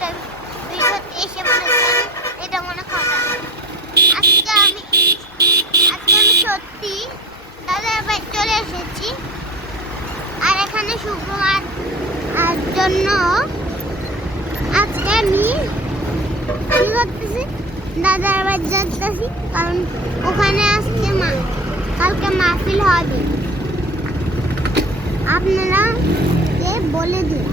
একটা ভিডিওতে এসে বলেছেন এটা মনে খবর। আজকে আমি সত্যি দাদার বাড়ি চলে এসেছি। আর এখানে শুক্রবার জন্য আজকে আমি কি করতেছি, দাদার বাড়ি যাচ্ছি, কারণ ওখানে আজকে কালকে মাহফিল হবে। আপনারা বলে দিন।